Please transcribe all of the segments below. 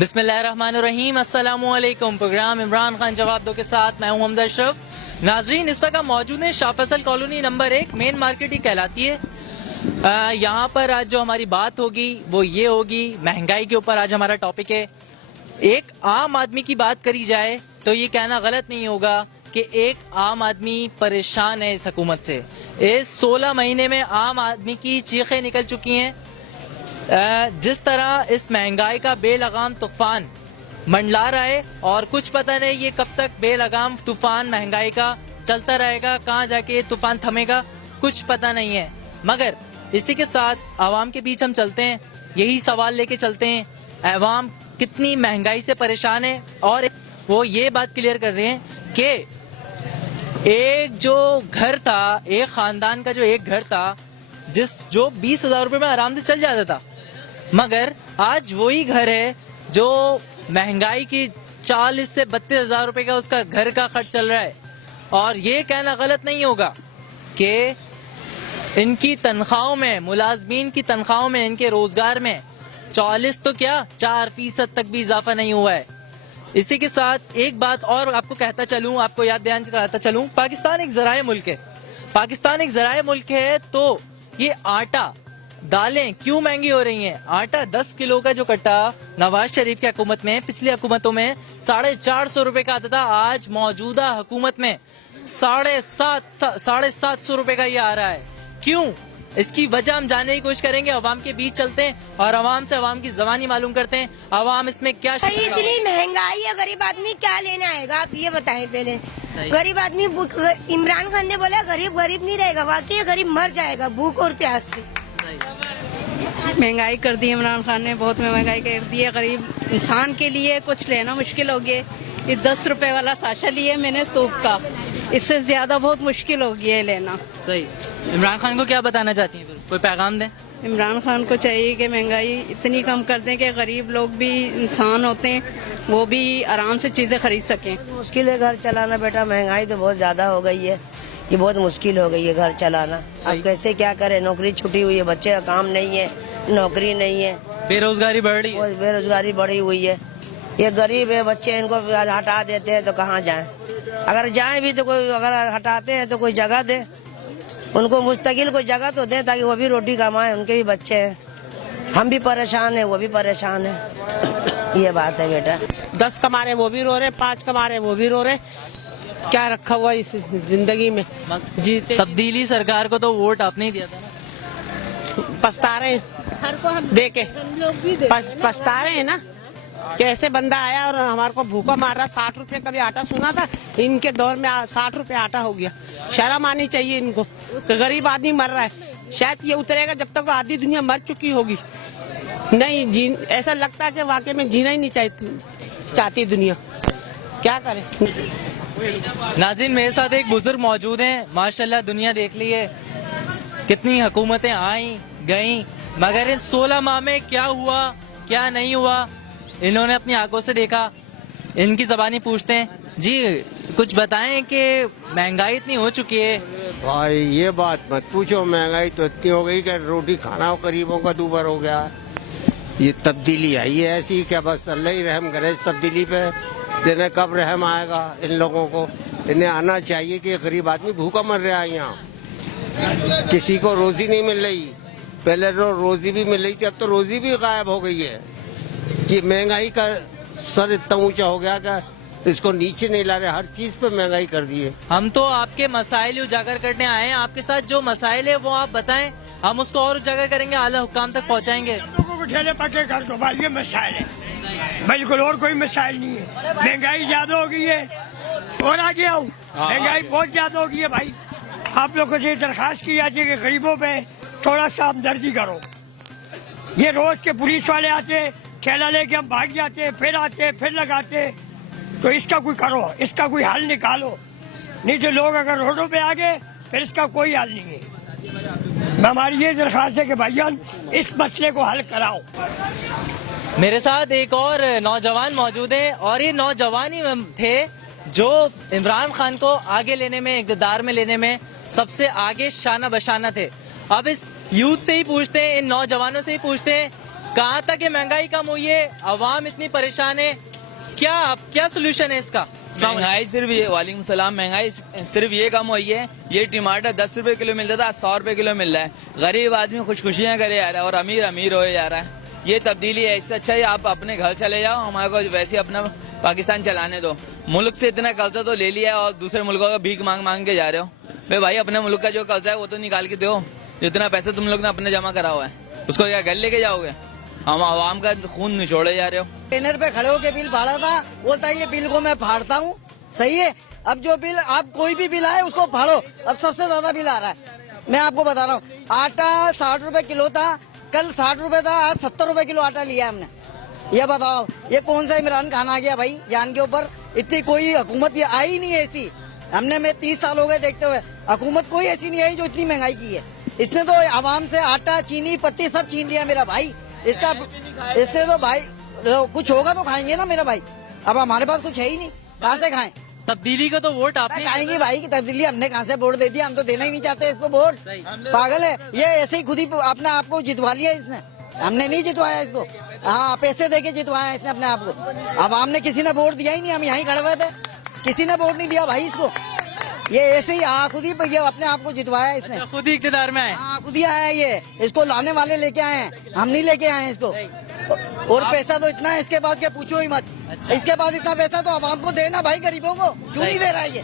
बिस्मिल्लाहिर्रहमानिर्रहीम, अस्सलामुअलैकुम। प्रोग्राम इमरान खान जवाब दो के साथ मैं हूं हमजा अशरफ। नाजरीन, इस वक्त हम मौजूद हैं Shah Faisal colony number 1, main market ही कहलाती है। यहाँ पर आज जो हमारी बात होगी वो ये होगी, महंगाई के ऊपर आज हमारा टॉपिक है। एक आम आदमी की बात करी जाए तो ये कहना गलत नहीं होगा कि एक आम आदमी परेशान है इस हुकूमत से। इस 16 महीने में आम आदमी की चीखें निकल चुकी हैं। जिस तरह इस महंगाई का बेलगाम तूफान मंडला रहा है और कुछ पता नहीं ये कब तक बेलगाम तूफान महंगाई का चलता रहेगा, कहाँ जाके ये तूफान थमेगा, कुछ पता नहीं है। मगर इसी के साथ आवाम के बीच हम चलते हैं, यही सवाल लेके चलते हैं, आवाम कितनी महंगाई से परेशान है। और वो ये बात क्लियर कर रहे हैं कि एक जो घर था, एक खानदान का जो एक घर था जो 20,000 रुपए में आराम से चल जाता था, मगर आज वही घर है जो महंगाई की 40 से 32,000 रुपए का उसका घर का खर्च चल रहा है। और ये कहना गलत नहीं होगा कि इनकी तनख्वाहों में, मुलाजमीन की तनख्वाहों में, इनके रोजगार में 40 तो क्या 4% तक भी इजाफा नहीं हुआ है। इसी के साथ एक बात और आपको कहता चलूं, आपको याद ध्यान से कहता चलूं, पाकिस्तान एक ज़राए मुल्क है। पाकिस्तान एक ज़राए मुल्क है तो ये आटा, दालें क्यों महंगी हो रही हैं? आटा 10 किलो का जो कट्टा नवाज शरीफ की हुकूमत में, पिछली हुकूमतों में 450 रुपए का आता था, आज मौजूदा हुकूमत में 750 रुपए का ये आ रहा है। क्यों? इसकी वजह हम जानने की कोशिश करेंगे। अवाम के बीच चलते हैं और अवाम से अवाम की जबानी मालूम करते हैं, अवाम इसमें क्या। इतनी महंगाई है, गरीब आदमी क्या लेने आएगा? आप ये बताएं पहले। गरीब आदमी, इमरान खान ने बोला गरीब गरीब नहीं रहेगा, वाकई गरीब मर जाएगा भूख और प्यास से। महंगाई कर दी इमरान खान ने, बहुत महंगाई कर दी है। गरीब इंसान के लिए कुछ लेना मुश्किल हो गया। ये 10 रुपए वाला साशा लिए मैंने सूप का, इससे ज्यादा बहुत मुश्किल हो गया है लेना। सही। इमरान खान को क्या बताना चाहती हैं, कोई पैगाम दें? इमरान खान को चाहिए कि महंगाई इतनी कम कर दें कि गरीब लोग भी इंसान होते हैं, वो भी आराम से चीजें खरीद सकें। मुश्किल है घर चलाना बेटा, महंगाई तो बहुत ज्यादा हो गई है, ये बहुत मुश्किल हो गई है घर चलाना। अब कैसे क्या करें? नौकरी छुट्टी हुई है, बच्चे का काम नहीं है, नौकरी नहीं है, बेरोजगारी बढ़ रही है। बेरोजगारी बढ़ी हुई है। ये गरीब है, बच्चे इनको हटा देते हैं तो कहाँ जाएं? अगर जाएं भी तो कोई, अगर हटाते हैं तो कोई जगह दे, उनको मुस्तकिल कोई जगह तो दे ताकि वो भी रोटी कमाए, उनके भी बच्चे हैं। हम भी परेशान है, वो भी परेशान है। ये बात है बेटा। 10 कमा रहे वो भी रो रहे, 5 कमा रहे वो भी रो रहे। क्या रखा हुआ इस जिंदगी में? जीते तब्दीली सरकार को तो वोट आपने ही दिया था ना। पछता रहे देके, पछता रहे हैं ना। कैसे बंदा आया और हमारे को भूखा मार रहा। 60 रुपए का भी आटा सुना था, इनके दौर में 60 रुपए आटा हो गया। शर्म आनी चाहिए इनको। गरीब आदमी मर रहा है, शायद ये उतरेगा जब तक तो आधी दुनिया मर चुकी होगी। नहीं ऐसा लगता है कि वाकई में जीना ही नहीं चाहती दुनिया। क्या करे? नाज़रीन, मेरे साथ एक बुजुर्ग मौजूद हैं। माशाल्लाह दुनिया देख ली है, कितनी हुकूमतें आई गई, मगर इन 16 माह में क्या हुआ क्या नहीं हुआ इन्होंने अपनी आंखों से देखा। इनकी जबानी पूछते हैं। जी कुछ बताएं कि महंगाई इतनी हो चुकी है। भाई ये बात मत पूछो, महंगाई तो इतनी हो गई कि रोटी खाना गरीबों का दूभर हो गया। ये तब्दीली आई है ऐसी, क्या बस अल्लाह ही रहम करे इस तब्दीली पे। जिन्हें कब रहम आएगा इन लोगों को? इन्हें आना चाहिए कि गरीब आदमी भूखा मर रहा है यहाँ, किसी को रोजी नहीं मिल रही। पहले रोजी भी मिल रही थी, अब तो रोजी भी गायब हो गई है। ये महंगाई का सर इतना ऊंचा हो गया कि इसको नीचे नहीं ला रहे, हर चीज पे महंगाई कर दी है। हम तो आपके मसाइल उजागर करने आए हैं, आपके साथ जो मसाइल है वो आप बताएं, हम उसको और उजागर करेंगे, आला हुक्काम तक पहुंचाएंगे। लोगों को ठेले पके कर दो भाई, ये मसाइल है बिल्कुल, और कोई मसाइल नहीं है। महंगाई ज्यादा हो गई है और आगे आओ, महंगाई बहुत ज्यादा हो गई है भाई। आप लोगों से दरखास्त की जाती है कि गरीबों पे थोड़ा सा हमदर्दी करो। ये रोज के पुलिस वाले आते, ठेला लेके हम भाग जाते, फिर आते फिर लगाते, तो इसका कोई करो, इसका कोई हल निकालो। नहीं तो लोग अगर रोडों पे आ गए फिर इसका कोई हल नहीं है। हमारी ये दरखास्त है कि भाईजान इस मसले को हल कराओ। मेरे साथ एक और नौजवान मौजूद है और ये नौजवान ही थे जो इमरान खान को आगे लेने में, इक़्तिदार में लेने में सबसे आगे शाना बशाना थे। अब इस यूथ से ही पूछते हैं, इन नौजवानों से ही पूछते हैं कहाँ तक ये महंगाई कम हुई है? अवाम इतनी परेशान है, क्या सोल्यूशन है इसका? महंगाई सिर्फ ये, वालेकुम सलाम, महंगाई सिर्फ ये कम हुई है। ये टमाटर 10 रुपए किलो मिलता था, 100 रुपए किलो मिल रहा है। गरीब आदमी खुशखुशियां करे जा रहा है और अमीर अमीर होए जा रहा है। ये तब्दीली है। इससे अच्छा है आप अपने घर चले जाओ, हमारे को वैसे अपना पाकिस्तान चलाने दो। मुल्क से इतना कर्जा तो ले लिया और दूसरे मुल्कों का भीख मांग मांग के जा रहे हो। भाई अपने मुल्क का जो कर्जा है वो तो निकाल के दो। जितना पैसा तुम लोग ने अपने जमा करा हुआ है उसको क्या घर लेके जाओगे? हम आवाम का खून निचोड़े जा रहे हो। ट्रेनर पे खड़े होके बिल फाड़ा था, बोलता है ये बिल को मैं फाड़ता हूँ। सही है, अब जो बिल आप कोई भी बिल आए उसको फाड़ो। अब सबसे ज्यादा बिल आ रहा है, मैं आपको बता रहा हूँ। आटा 60 रुपए किलो था, कल 60 रुपए था, आज 70 रुपए किलो आटा लिया हमने। ये बताओ ये कौन सा इमरान खान आ गया भाई जान के ऊपर? इतनी कोई हुकूमत ये आई नहीं है ऐसी। हमने मैं 30 साल हो गए देखते हुए, हुकूमत कोई ऐसी नहीं आई जो इतनी महंगाई की है। इसने तो आवाम से आटा चीनी पत्ती सब छीन लिया मेरा भाई। इससे तो भाई कुछ होगा तो खाएंगे ना मेरा भाई। अब हमारे पास कुछ है ही नहीं, कहाँ से खाएं? तब्दीली को तो वोट आपने खाएंगे भाई की तब्दीली हमने कहाँ से वोट दे दिया? हम तो देना ही नहीं चाहते इसको वोट। पागल है ये, ऐसे ही खुद ही अपने आप को जितवा लिया इसने। हमने नहीं जितवाया इसको, हाँ पैसे देके जितवाया इसने अपने आप को। अब हमने किसी ने वोट दिया ही नहीं, हम यहाँ खड़े हुए थे, किसी ने वोट नहीं दिया भाई इसको। ये ऐसे ही खुद ही अपने आप को जितवाया इसने। अच्छा, खुद ही इक़्तिदार में आए? हाँ खुद ही आया ये, इसको लाने वाले लेके आए हैं, हम नहीं लेके आए हैं इसको। और पैसा तो इतना है इसके बाद क्या पूछो ही मत। अच्छा। इसके बाद इतना पैसा तो आवाम को देना भाई, गरीबों को क्यों नहीं दे रहा है ये?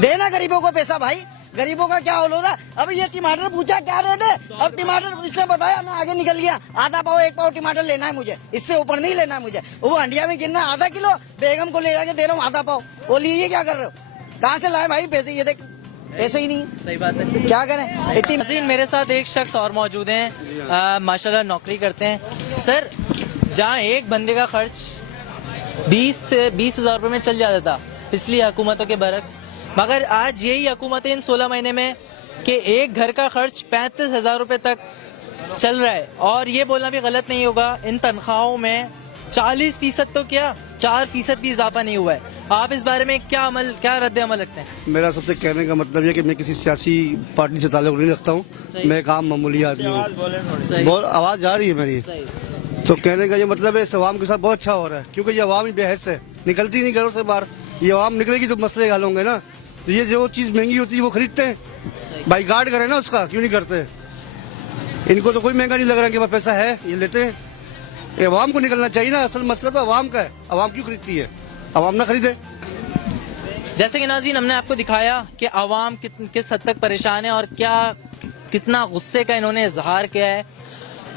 देना गरीबों को पैसा भाई, गरीबों का क्या हाल हो रहा है? अब ये टमाटर पूछा क्या रेट है, अब टमाटर इससे बताया मैं आगे निकल गया। आधा पाव 1 पाव टमाटर लेना है मुझे, इससे ऊपर नहीं लेना है मुझे। वो हंडिया में गिरना आधा किलो, बेगम को ले जाके दे रहा हूँ आधा पाव। वो लिए क्या कर रहे हो? कहाँ से लाए भाई पैसे? ये देख पैसे ही नहीं। सही बात है, क्या करें इतनी। नाज़रीन मेरे साथ एक शख्स और मौजूद हैं, माशाल्लाह नौकरी करते हैं। सर, जहाँ एक बंदे का खर्च 20 से 20,000 रुपए में चल जाता था पिछली हुकूमतों के बरक्स, मगर आज यही हुकूमतें इन 16 महीने में कि एक घर का खर्च 35,000 रुपए तक चल रहा है। और ये बोलना भी गलत नहीं होगा, इन तनख्वाहों में 40% तो क्या 4% भी इजाफा नहीं हुआ है। आप इस बारे में क्या रद्द अमल रखते हैं? मेरा सबसे कहने का मतलब ये कि मैं किसी सियासी पार्टी से ताल्लुक नहीं रखता हूँ। मैं एक आम मामूली आदमी हूँ। बहुत आवाज जा रही है मेरी। तो कहने का ये मतलब है इस अवाम के साथ बहुत अच्छा हो रहा है, क्योंकि ये अवाम ही बेहस है, निकलती नहीं घरों से बाहर। ये अवाम निकलेगी तो मसले हल होंगे ना। तो ये जो चीज महंगी होती है वो खरीदते हैं, बाई गार्ड करें ना उसका, क्यों नहीं करते? इनको तो कोई महंगा नहीं लग रहा है कि पैसा है ये लेते हैं। ये अवाम को निकलना चाहिए ना, असल मसला तो अवाम का है। अवाम क्यों खरीदती है? अवाम ना खरीदे। जैसे कि नाज़रीन हमने आपको दिखाया कि अवाम किस हद तक परेशान है और कितना गुस्से का इन्होंने इजहार किया है।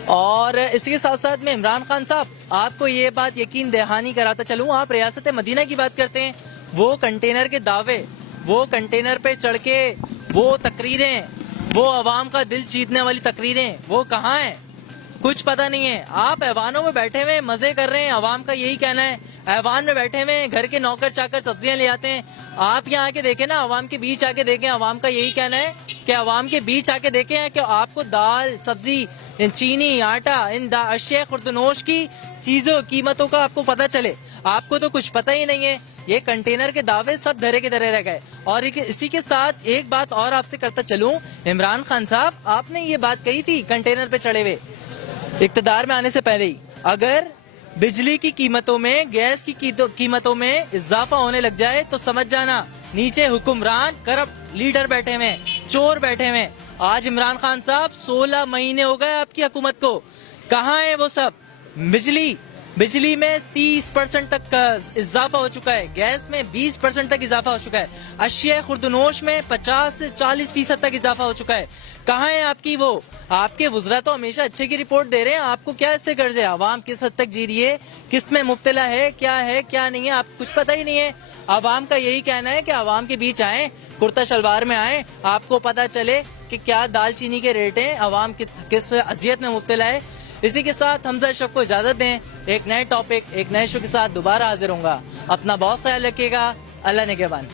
और इसी के साथ साथ में इमरान खान साहब, आपको ये बात यकीन दहानी कराता चलूं, आप रियासत मदीना की बात करते हैं, वो कंटेनर के दावे, वो कंटेनर पे चढ़ के वो तकरीरें, वो अवाम का दिल जीतने वाली तकरीरें, वो कहाँ हैं? कुछ पता नहीं है। आप ऐवानों में बैठे हुए मजे कर रहे हैं, अवाम का यही कहना है। ऐवान में बैठे हुए घर के नौकर चाकर सब्जियां ले आते हैं। आप यहाँ आके देखें ना, अवाम के बीच आके देखें, अवाम का यही कहना है कि अवाम के बीच आके देखें कि आपको दाल सब्जी, चीनी, आटा, इन अशिया खुर्दनोश की चीजों कीमतों का आपको पता चले। आपको तो कुछ पता ही नहीं है। ये कंटेनर के दावे सब धरे के धरे रह गए। और इसी के साथ एक बात और आपसे करता चलूं, इमरान खान साहब, आपने ये बात कही थी कंटेनर पे चढ़े हुए इक्तदार में आने से पहले ही, अगर बिजली की कीमतों में, गैस की कीमतों में इजाफा होने लग जाए तो समझ जाना नीचे हुक्मरान, करप्ट लीडर बैठे हुए, चोर बैठे हुए। आज इमरान खान साहब 16 महीने हो गए आपकी हुकूमत को, कहाँ है वो सब? बिजली में 30% तक का इजाफा हो चुका है, गैस में 20% तक इजाफा हो चुका है, अशिया खुर्दनोश में 50 से 40% तक इजाफा हो चुका है। कहाँ है आपकी वो? आपके वुज़रा तो हमेशा अच्छे की रिपोर्ट दे रहे हैं, आपको क्या इससे गर्ज है? आवाम किस हद तक जी रही है, किस में मुब्तला है क्या नहीं है, आपको कुछ पता ही नहीं है। आवाम का यही कहना है कि आवाम के बीच आए, कुर्ता शलवार में आए, आपको पता चले कि क्या दाल चीनी के रेट हैं, आवाम किस अजियत में मुब्तला है। इसी के साथ हमजा अशरफ को इजाजत दें। एक नए टॉपिक, एक नए शो के साथ दोबारा हाजिर होऊंगा। अपना बहुत ख्याल रखिएगा। अल्लाह ने के बाद।